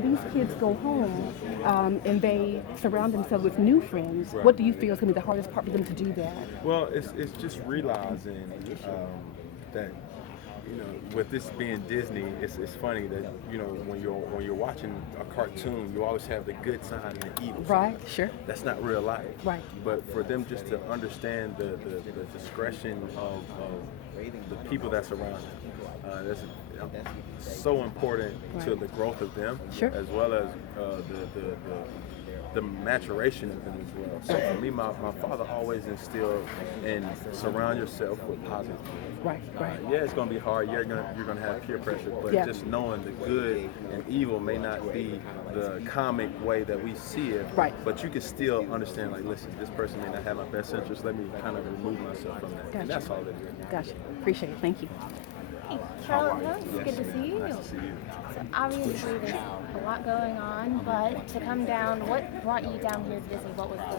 These kids go home and they surround themselves with new friends. Right. What do you feel is going to be the hardest part for them to do that? Well, it's just realizing that with this being Disney, it's funny that when you're watching a cartoon, you always have the good side and the evil Right, side. sure. That's not real life. Right. But for them just to understand the discretion of the people that's around them, that's so important to the growth of them, Sure. as well as the maturation of them as well. So for me, my father always instilled in surround yourself with positive people. Right, right. Yeah, it's gonna be hard. You're gonna have peer pressure, but Yeah. just knowing the good and evil may not be the comic way that we see it. Right. But you can still understand, like, listen, this person may not have my best interest. Let me kind of remove myself from that. Gotcha. And that's all it is. Gotcha. Appreciate it. Thank you. Hey, Carolina, it's good to see you. Nice to see you. So obviously there's a lot going on, but to come down, what brought you down here to Disney? What was the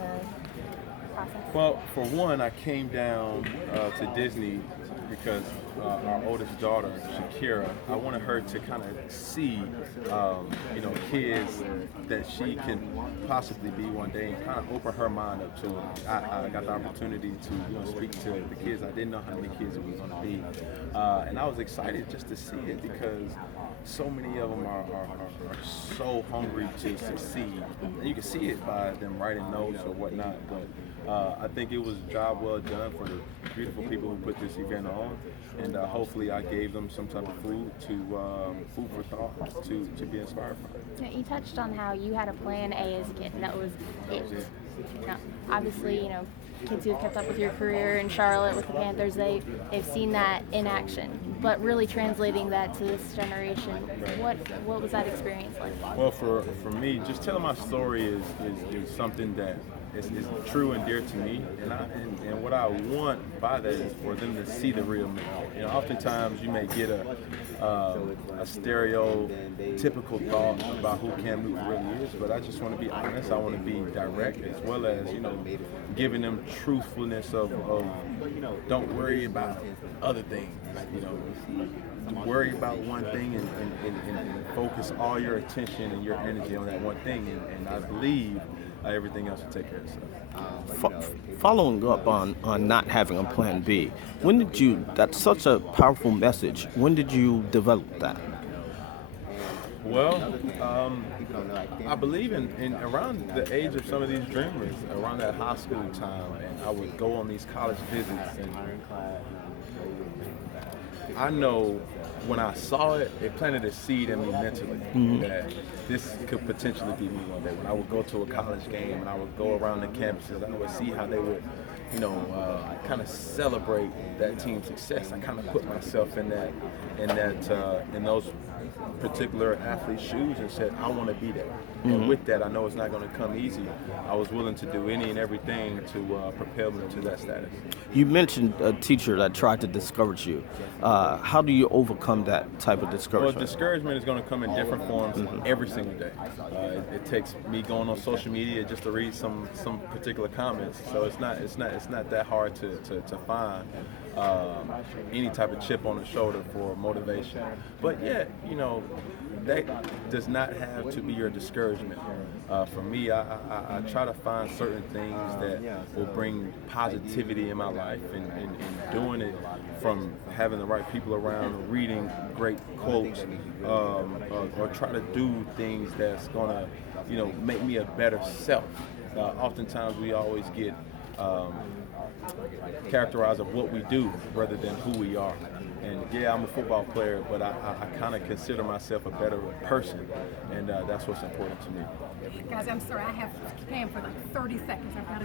process? Well, for one, I came down to Disney because our oldest daughter, Shakira, I wanted her to kind of see, kids that she can possibly be one day, and kind of open her mind up to it. I got the opportunity to speak to the kids. I didn't know how many kids it was going to be, and I was excited just to see it because so many of them are so hungry to succeed. And you can see it by them writing notes or whatnot, but I think it was a job well done for the beautiful people who put this event on, and hopefully I gave them some type of food for thought to be inspired from. Yeah, you touched on how you had a plan A as a kid, and that was it. Now, obviously, kids who have kept up with your career in Charlotte with the Panthers, they've seen that in action. But really translating that to this generation, what was that experience like? Well, for me, just telling my story is something that is true and dear to me, and what I want by that is for them to see the real me. Oftentimes you may get a stereotypical thought about who Cam Newton really is, but I just want to be honest. I want to be direct, as well as giving them truthfulness of don't worry about other things. Worry about one thing and focus all your attention and your energy on that one thing, and I believe everything else will take care of itself. Following up on not having a plan B, that's such a powerful message. When did you develop that? Well, I believe in around the age of some of these dreamers, around that high school time, and I would go on these college visits, and I know when I saw it, it planted a seed in me mentally that this could potentially be me one day. When I would go to a college game and I would go around the campuses, I would see how they would, kind of celebrate that team's success. I kind of put myself in those particular athlete's shoes and said, I want to be there. And with that, I know it's not going to come easy. I was willing to do any and everything to propel me to that status. You mentioned a teacher that tried to discourage you. How do you overcome that type of discouragement? Well, discouragement is going to come in different forms every single day. It takes me going on social media just to read some particular comments. So it's not that hard to find any type of chip on the shoulder for motivation. But yet, that does not have to be your discouragement. For me, I try to find certain things that will bring positivity in my life, and doing it from having the right people around, reading great quotes, or try to do things that's gonna, make me a better self. Oftentimes we always get characterized of what we do rather than who we are. And yeah, I'm a football player, but I kind of consider myself a better person, and that's what's important to me. Guys, I'm sorry. I have Cam for like 30 seconds. I've got to